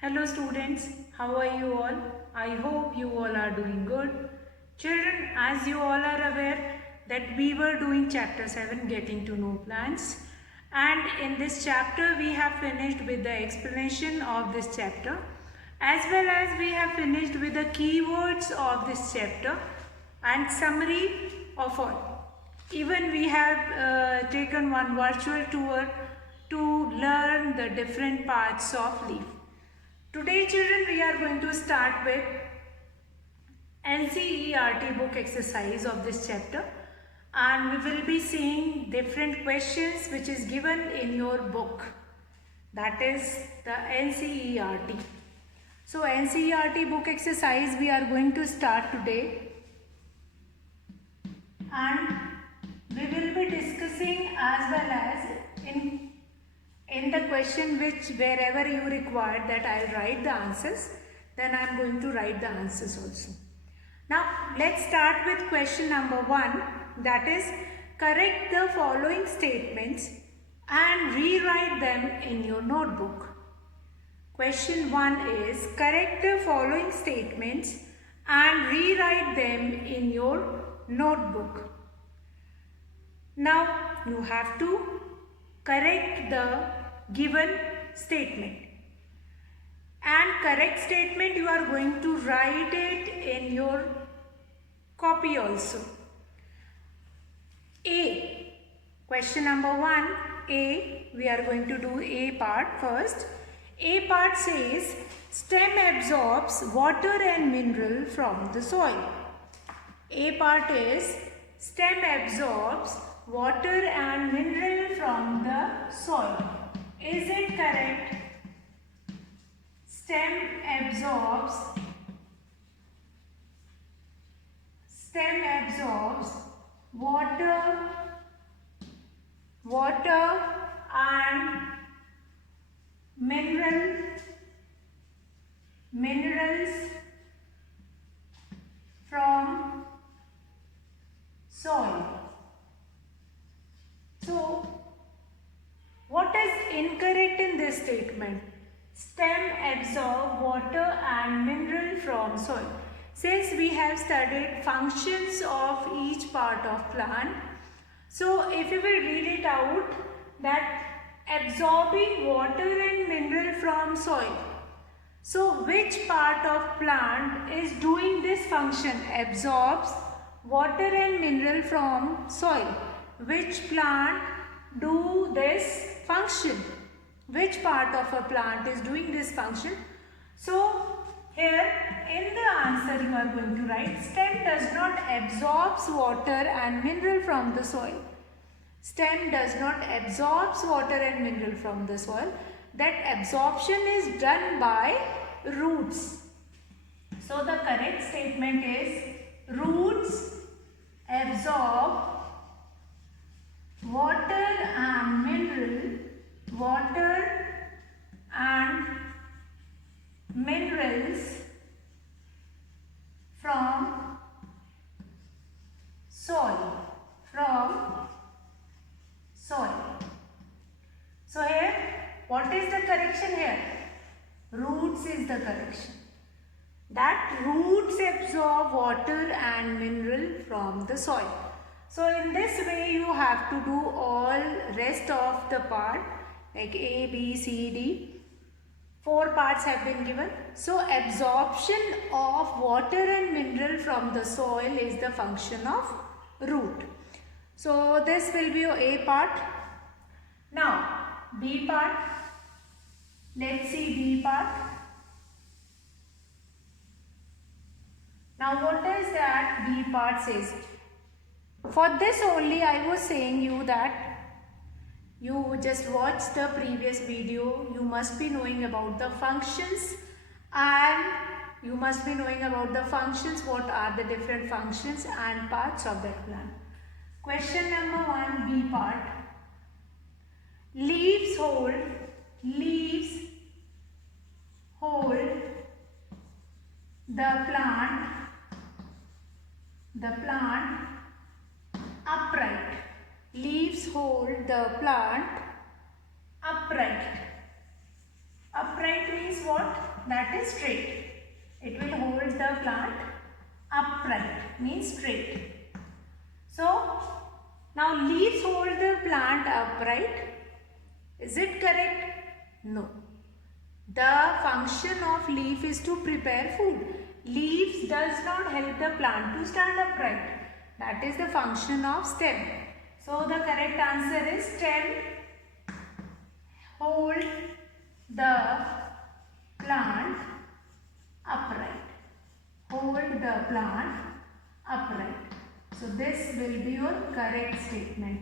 Hello students, how are you all? I hope you all are doing good. Children, as you all are aware that we were doing chapter 7 getting to know plants, and in this chapter we have finished with the explanation of this chapter as well as we have finished with the keywords of this chapter and summary of all. Even we have taken one virtual tour to learn the different parts of leaf. Today children, we are going to start with NCERT book exercise of this chapter, and we will be seeing different questions which is given in your book, that is the NCERT. So NCERT book exercise we are going to start today, and we will be discussing as well as in the question which wherever you require that I'll write the answers, then I'm going to write the answers also. Now let's start with question number 1, that is correct the following statements and rewrite them in your notebook. Question 1 is correct the following statements and rewrite them in your notebook. Now you have to correct the given statement, and correct statement you are going to write it in your copy also. A, question number 1, A, we are going to do A part first. A part says stem absorbs water and mineral from the soil. A part is stem absorbs water and mineral from the soil. Is it correct? Stem absorbs water and minerals from soil. So what is incorrect in this statement? Stem absorb water and mineral from soil. Since we have studied functions of each part of plant, so if you will read it out, that absorbing water and mineral from soil. So which part of plant is doing this function? Absorbs water and mineral from soil. Which plant do this function? Which part of a plant is doing this function? So here in the answer you are going to write stem does not absorbs water and mineral from the soil. Stem does not absorbs water and mineral from the soil. That absorption is done by roots. So the correct statement is roots absorb water and minerals from soil. So here what is the correction here? Roots is the correction. That roots absorb water and mineral from the soil. So in this way you have to do all rest of the part like A, B, C, D. 4 parts have been given. So absorption of water and mineral from the soil is the function of root. So this will be your A part. Now B part. Let's see B part. Now what is that B part says? For this only I was saying you that you just watch the previous video. You must be knowing about the functions, and you must be knowing about the functions, what are the different functions and parts of that plant. Question number 1 B part. Leaves hold the plant upright. Leaves hold the plant upright. Upright means what? that is straight. It will hold the plant upright, means straight. So, now leaves hold the plant upright. Is it correct? No. The function of leaf is to prepare food. Leaves does not help the plant to stand upright. That is the function of stem. So the correct answer is stem hold the plant upright. Hold the plant upright. So this will be your correct statement,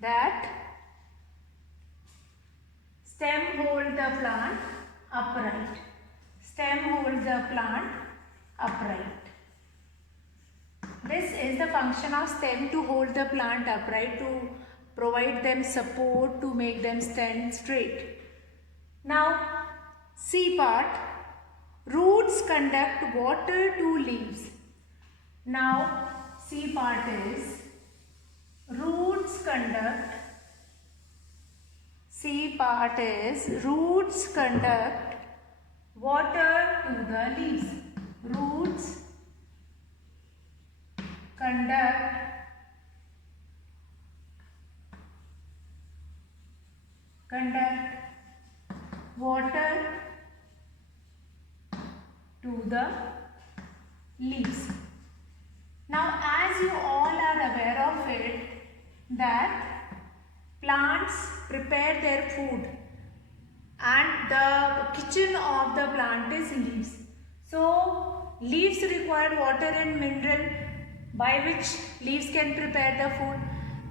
that stem hold the plant upright. Stem hold the plant upright. This is the function of stem, to hold the plant upright, to provide them support, to make them stand straight. Now, C part, roots conduct water to leaves. Now, C part is roots conduct. C part is roots conduct water to the leaves. Roots conduct water to the leaves. Now, as you all are aware of it, that plants prepare their food and the kitchen of the plant is leaves. So, leaves require water and mineral by which leaves can prepare the food.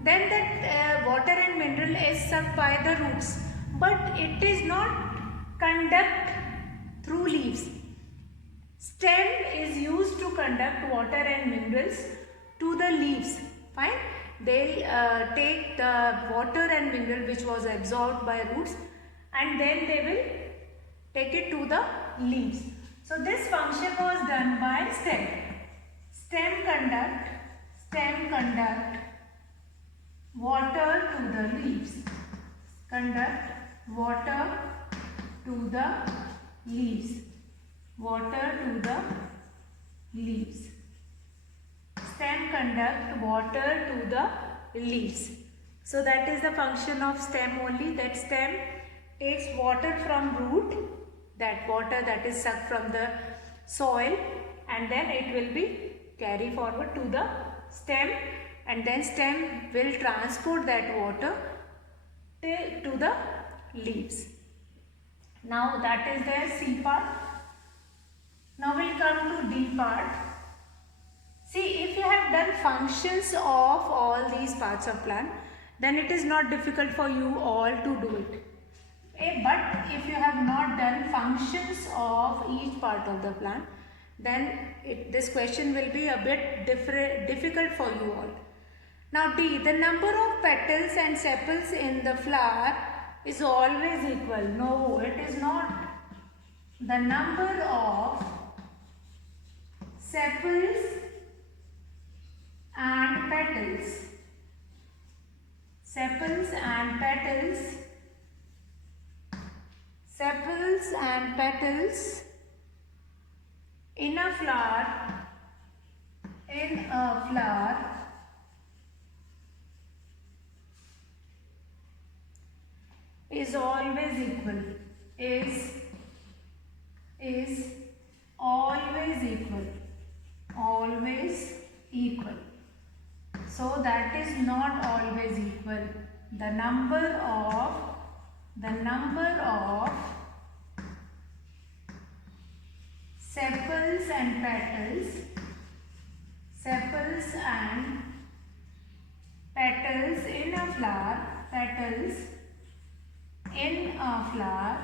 Then that water and mineral is sucked by the roots, but it is not conduct through leaves. Stem is used to conduct water and minerals to the leaves. Fine. They'll take the water and mineral which was absorbed by roots, and then they will take it to the leaves. So this function was done by stem. Stem conduct water to the leaves. Conduct water to the leaves. Water to the leaves. Stem conduct water to the leaves. So that is the function of stem only, that stem takes water from root, that water that is sucked from the soil, and then it will be carried forward to the stem, and then stem will transport that water to the leaves. Now that is the C part. Now we will come to D part. See, if you have done functions of all these parts of plant, then it is not difficult for you all to do it. But if you have not done functions of each part of the plant, then this question will be a bit difficult for you all. Now D, the number of petals and sepals in the flower is always equal. No, it is not. The number of sepals and petals. Sepals and petals. Sepals and petals in a flower is always equal. Is always equal. Always equal. So that is not always equal. The number of sepals and petals in a flower,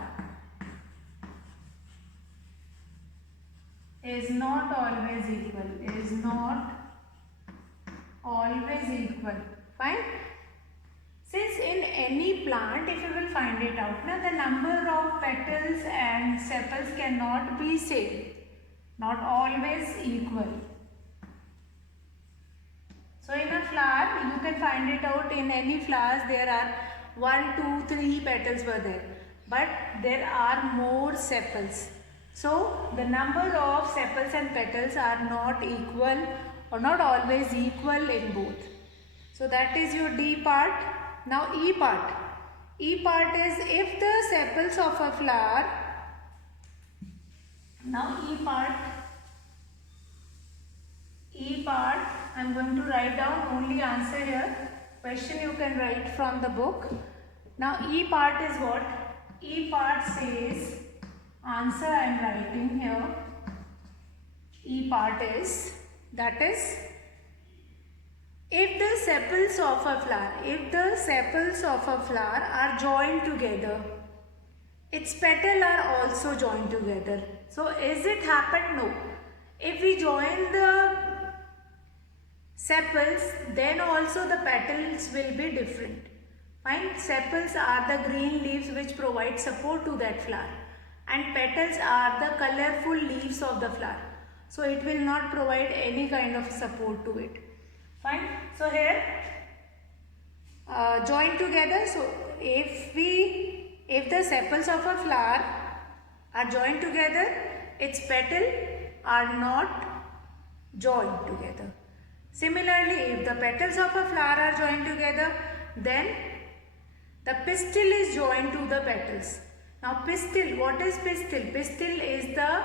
is not always equal. Is not always equal. Fine. Since in any plant, if you will find it out, now the number of petals and sepals cannot be same, not always equal. So in a flower, you can find it out. In any flowers, there are 1, 2, 3 petals were there, but there are more sepals. So the number of sepals and petals are not equal or not always equal in both. So that is your D part. Now E part. E part is if the sepals of a flower. Now E part. I am going to write down only answer here. Question you can write from the book. Now E part is what? E part says, answer I am writing here. E part is, that is, if the sepals of a flower are joined together, its petals are also joined together. So is it happened? No. If we join the sepals, then also the petals will be different. Fine. Sepals are the green leaves which provide support to that flower, and petals are the colorful leaves of the flower. So it will not provide any kind of support to it. Fine. So here join together. So if the sepals of a flower are joined together, its petals are not joined together. Similarly, if the petals of a flower are joined together, then the pistil is joined to the petals. Now pistil, what is pistil? Pistil is the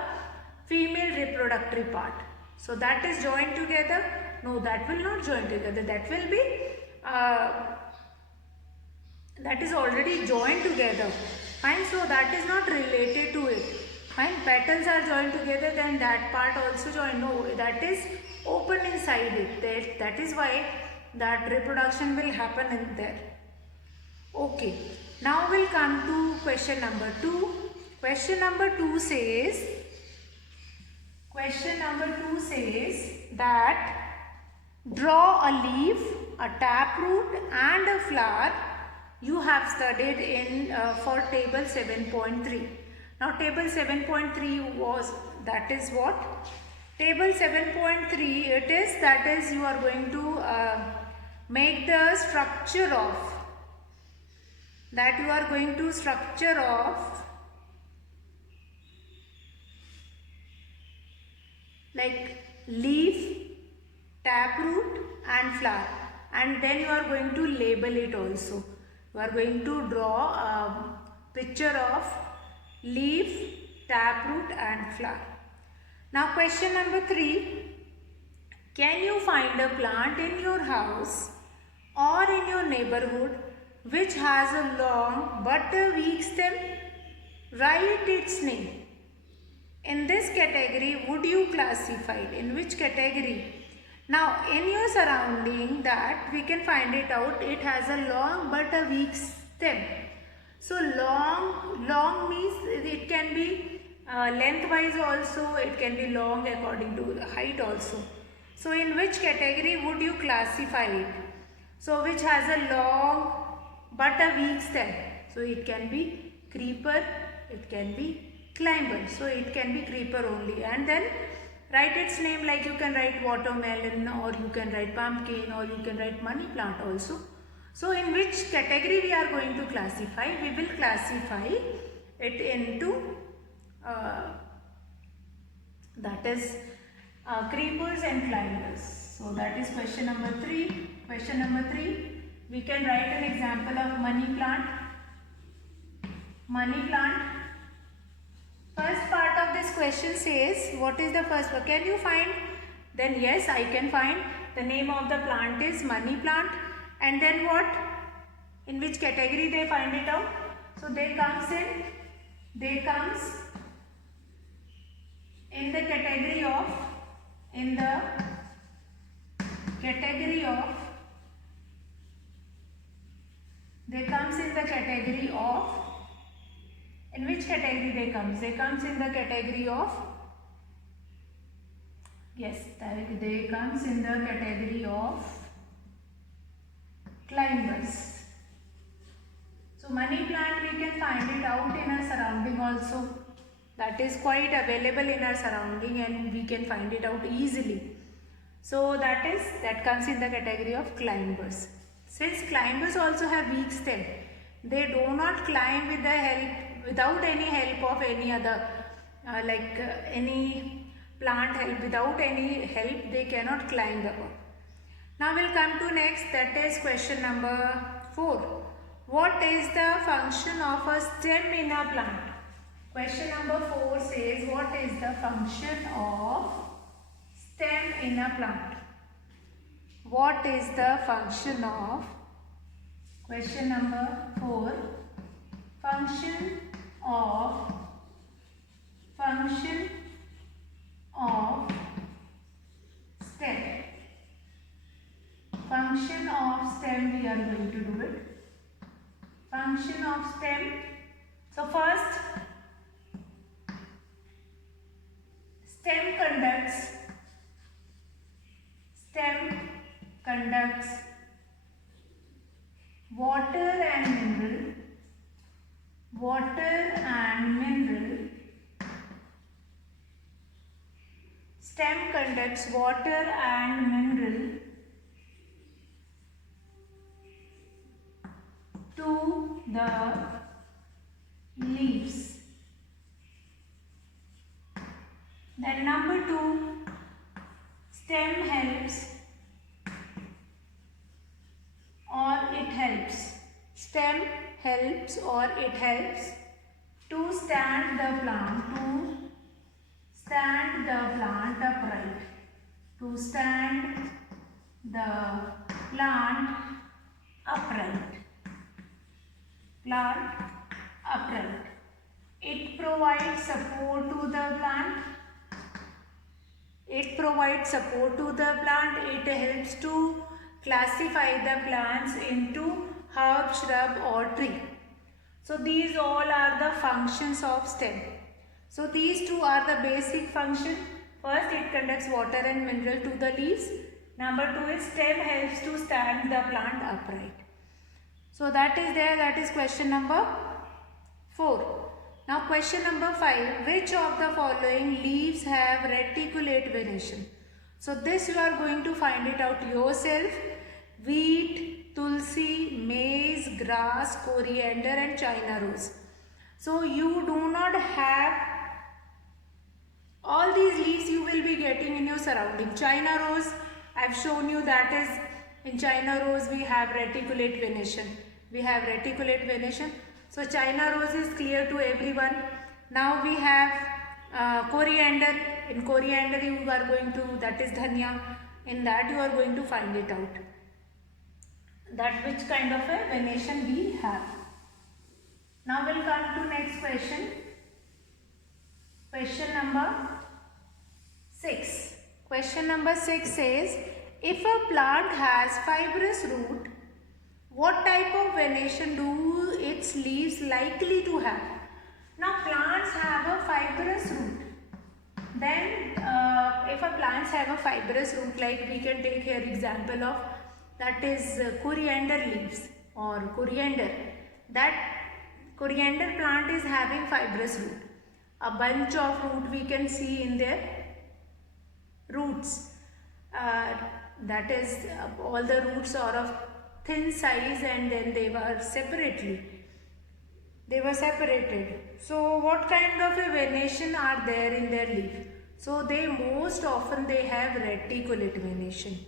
female reproductive part. So that is joined together. No, that will not join together. That will be, that is already joined together. Fine, so that is not related to it. Fine, petals are joined together, then that part also joined. No, that is open inside it. That is why that reproduction will happen in there. Okay, now we'll come to question number 2. Question number 2 says that draw a leaf, a taproot and a flower. You have studied in for table 7.3. Now table 7.3 was, that is what? Table 7.3 it is, that is you are going to make the structure of, like leaf, taproot and flower, and then you are going to label it also. You are going to draw a picture of leaf, taproot and flower. Now question number 3. Can you find a plant in your house or in your neighborhood which has a long but a weak stem? Write its name. In this category, would you classify it? In which category? Now, in your surrounding, that we can find it out. It has a long but a weak stem. So, long means it can be lengthwise also. It can be long according to height also. So, in which category would you classify it? So, which has a long but a weak stem. So, it can be creeper, it can be climber. So, it can be creeper only. And then write its name, like you can write watermelon, or you can write pumpkin, or you can write money plant also. So, in which category we are going to classify? We will classify it into that is creepers and climbers. So, that is question number 3. Question number 3, we can write an example of money plant. Money plant. First part of this question says, what is the first one? Can you find? Then yes, I can find. The name of the plant is money plant. And then what? In which category they find it out? So they comes in the category of, in which category they comes? They comes in the category of, yes, they comes in the category of climbers. So money plant we can find it out in our surrounding also. That is quite available in our surrounding and we can find it out easily. So that comes in the category of climbers. Since climbers also have weak stem, they do not climb without any help of any other any plant help. Without any help they cannot climb the up. Now we'll come to next, that is question number 4. What is the function of a stem in a plant? Question number 4 says, what is the function of stem in a plant? What is the function of, question number 4, function of stem. Function of stem, we are going to do it. Function of stem. So first, stem conducts water and mineral. Stem conducts water and mineral to the leaves. Then number 2, stem helps or it helps. Stem helps or it helps to stand the plant upright. To stand the plant upright. It provides support to the plant. It helps to classify the plants into herb, shrub or tree. So these all are the functions of stem. So these two are the basic function. First, it conducts water and mineral to the leaves. Number 2 is stem helps to stand the plant upright. So that is there, that is question number 4. Now question number 5, which of the following leaves have reticulate venation? So this you are going to find it out yourself. Wheat, tulsi, maize, grass, coriander and China rose. So you do not have all these leaves, you will be getting in your surrounding. China rose, I have shown you, that is in China rose we have reticulate venation. So China rose is clear to everyone. Now we have coriander. In coriander you are going to, that is dhania. In that you are going to find it out, that which kind of a venation we have. Now we'll come to next question. Question number 6. Question number 6 says, if a plant has fibrous root, what type of venation do its leaves likely to have? Now plants have a fibrous root. Then if a plants have a fibrous root, like we can take here example of, that is coriander leaves or coriander. That coriander plant is having fibrous root. A bunch of root we can see in their roots. That is all the roots are of thin size and then they were separated. So what kind of a venation are there in their leaf? So they most often they have reticulate venation.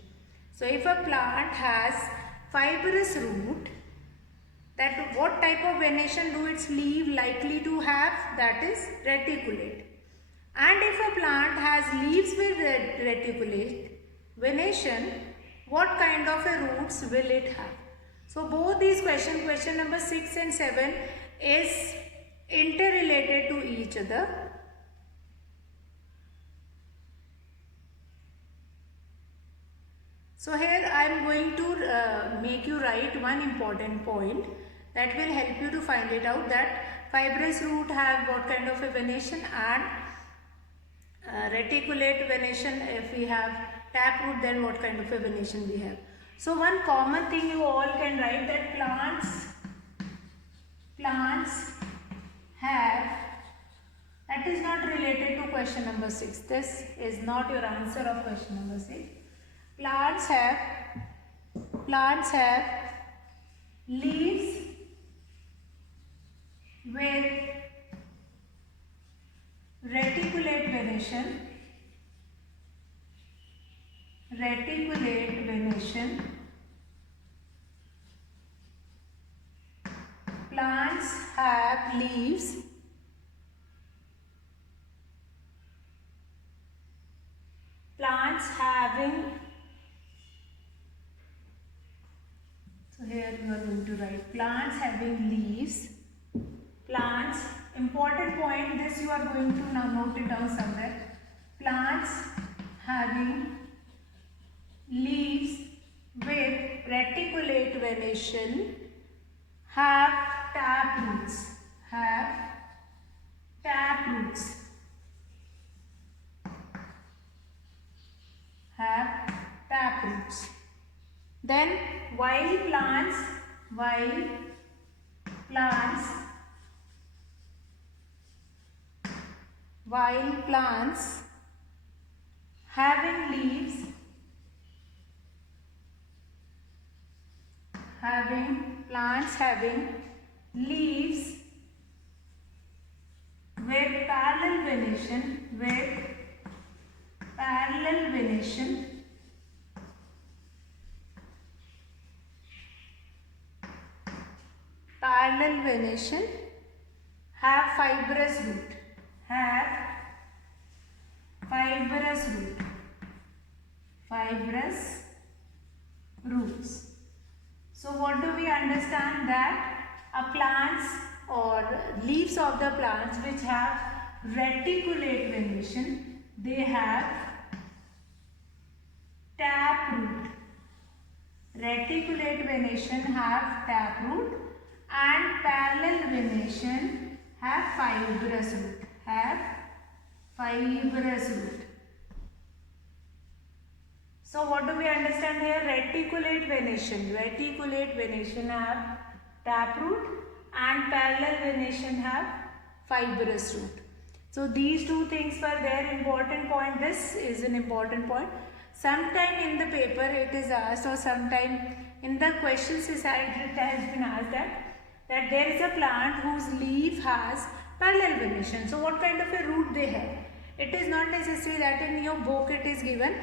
So if a plant has fibrous root, that what type of venation do its leaf likely to have? That is reticulate. And if a plant has leaves with reticulate venation, what kind of a roots will it have? So both these questions, question number 6 and 7 is interrelated to each other. So here I am going to make you write one important point that will help you to find it out, that fibrous root have what kind of a venation and reticulate venation, if we have taproot, then what kind of a venation we have. So one common thing you all can write, that plants have, that is not related to question number 6. This is not your answer of question number 6. Plants have leaves with reticulate venation, plants have leaves, plants having, so here you are going to write plants having leaves, plants, important point, this you are going to now note it down somewhere, plants having leaves with reticulate venation have taproots, have taproots, have taproots. Then while plants having leaves, plants having leaves with parallel venation, have fibrous root, roots. So what do we understand? That plants or leaves of the plants which have reticulate venation, they have taproot. Reticulate venation have taproot, and parallel venation have fibrous root. So what do we understand here? Reticulate venation have taproot, and parallel venation have fibrous root. So these two things were there, important point. This is an important point. Sometime in the paper it is asked, or sometime in the questions it has been asked that there is a plant whose leaf has parallel venation. So what kind of a root they have? It is not necessary that in your book it is given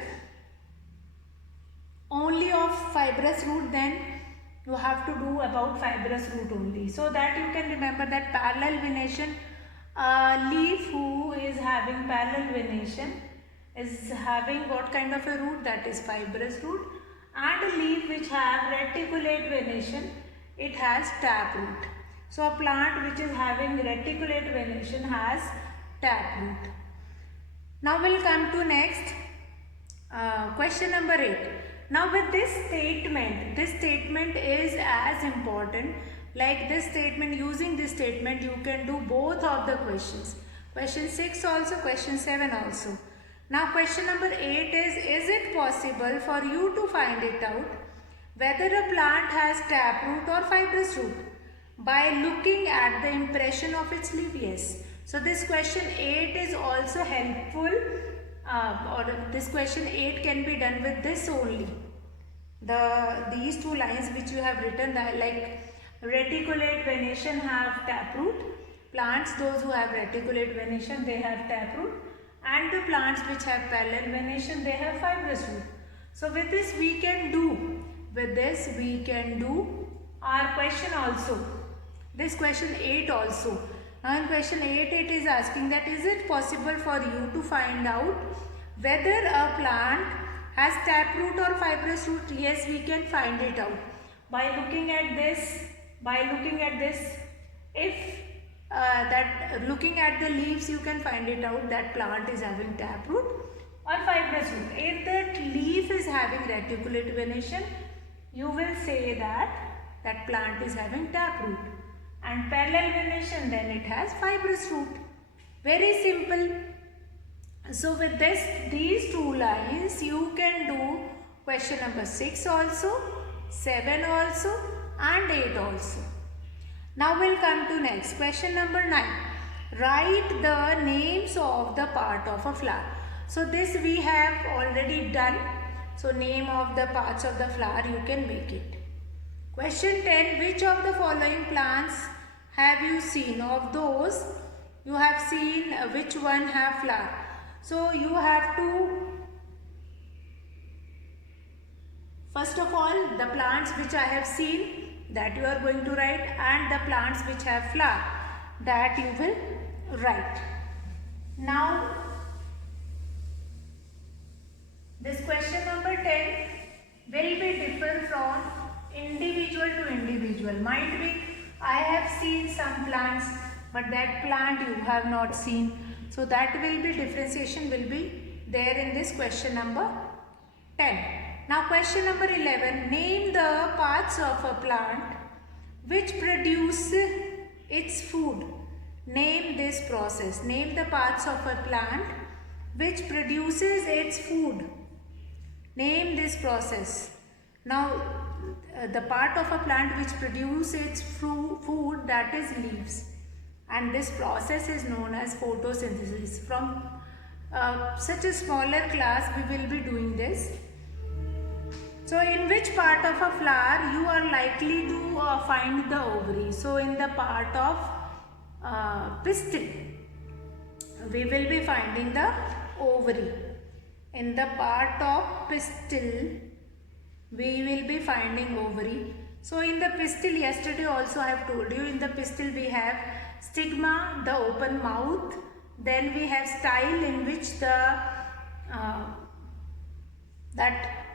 only of fibrous root, then you have to do about fibrous root only, so that you can remember that parallel venation, leaf who is having parallel venation is having what kind of a root? That is fibrous root. And a leaf which have reticulate venation, it has taproot. So a plant which is having reticulate venation has taproot. Now we'll come to next question number 8. Now with this statement is as important. Like this statement, using this statement you can do both of the questions. Question 6 also, question 7 also. Now question number 8 is it possible for you to find it out whether a plant has taproot or fibrous root by looking at the impression of its leaf? Yes. So this question 8 is also helpful, or this question 8 can be done with this only. These two lines which you have written, like reticulate venation have taproot. Plants, those who have reticulate venation, they have taproot. And the plants which have parallel venation, they have fibrous root. So with this we can do our question also. This question 8 also. Now in question 8 it is asking that is it possible for you to find out whether a plant has taproot or fibrous root? Yes, we can find it out by looking at this. If looking at the leaves, you can find it out that plant is having taproot or fibrous root. If that leaf is having reticulate venation, you will say that plant is having taproot, and parallel venation, then it has fibrous root. Very simple. So with these two lines you can do question number 6 also, 7 also, and 8 also. Now we'll come to next question number 9. Write the names of the part of a flower. So this we have already done. So name of the parts of the flower you can make it. Question 10. Which of the following plants have you seen? Of those you have seen which one have flower. So you have to, first of all, the plants which I have seen, that you are going to write, and the plants which have flower, that you will write. Now this question number 10 will be different from individual to individual. Might be I have seen some plants, but that plant you have not seen. So that will be, differentiation will be there in this question number 10. Now question number 11, name the parts of a plant which produce its food. Name this process. Name the parts of a plant which produces its food. Name this process. Now the part of a plant which produces its food, that is leaves, and this process is known as photosynthesis. From such a smaller class we will be doing this. So in which part of a flower you are likely to find the ovary? So in the part of pistil we will be finding the ovary. In the part of pistil we will be finding ovary. So in the pistil, yesterday also I have told you, in the pistil we have stigma, the open mouth, then we have style in which the that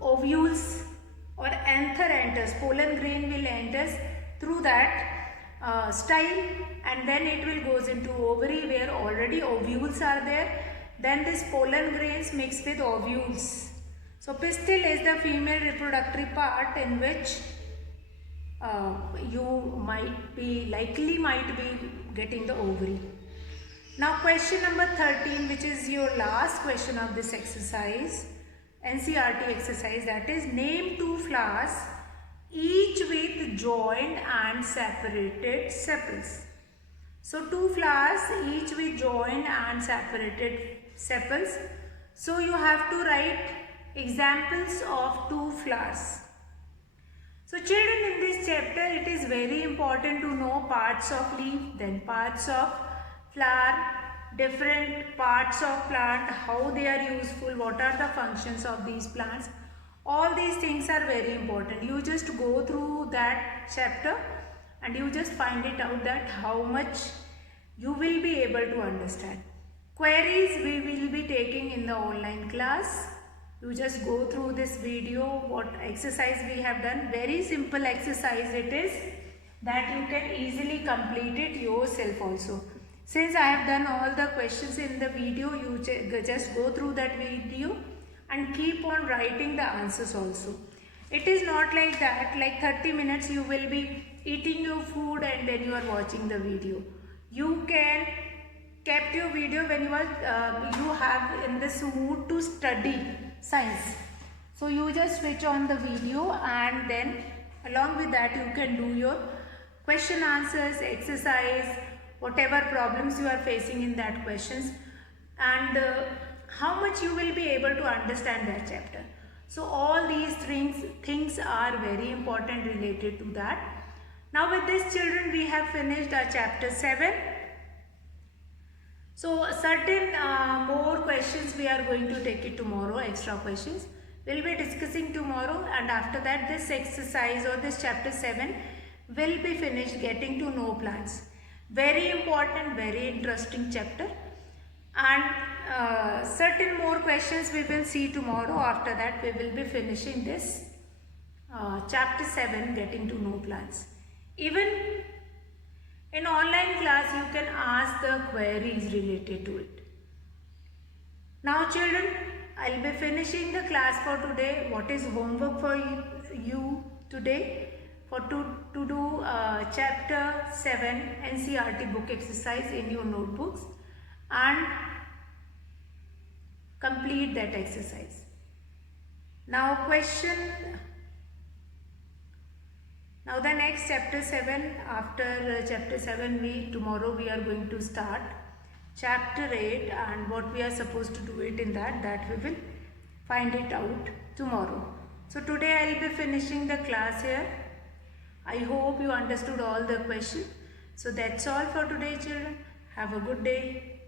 ovules or anther enters, pollen grain will enters through that style, and then it will goes into ovary where already ovules are there. Then this pollen grains mixed with ovules. So pistil is the female reproductory part in which you might be getting the ovary. Now question number 13, which is your last question of this exercise, NCERT exercise, that is name two flowers each with joined and separated sepals. So two flowers each with joined and separated sepals. So you have to write examples of two flowers. So children, in this chapter it is very important to know parts of leaf, then parts of flower, different parts of plant, how they are useful, what are the functions of these plants. All these things are very important. You just go through that chapter and you just find it out that how much you will be able to understand. Queries we will be taking in the online class. You just go through this video, what exercise we have done. Very simple exercise it is, that you can easily complete it yourself also. Since I have done all the questions in the video, you just go through that video and keep on writing the answers also. It is not like that, like 30 minutes you will be eating your food and then you are watching the video. You can kept your video when you are you have in this mood to study science. So you just switch on the video and then along with that you can do your question answers, exercise, whatever problems you are facing in that questions, and how much you will be able to understand that chapter. So all these things are very important related to that. Now with this children, we have finished our chapter 7. So certain more questions we are going to take it tomorrow, extra questions. We'll be discussing tomorrow, and after that this exercise or this chapter 7 will be finished, getting to know plants. Very important, very interesting chapter, and certain more questions we will see tomorrow. After that we will be finishing this chapter 7, getting to know plants. Even in online class you can ask the queries related to it. Now children, I will be finishing the class for today. What is homework for you today? To do chapter 7 NCERT book exercise in your notebooks and complete that exercise. Now now the next chapter 7, after chapter 7 tomorrow we are going to start chapter 8, and what we are supposed to do it in that we will find it out tomorrow. So today I will be finishing the class here. I hope you understood all the questions. So that's all for today, children. Have a good day.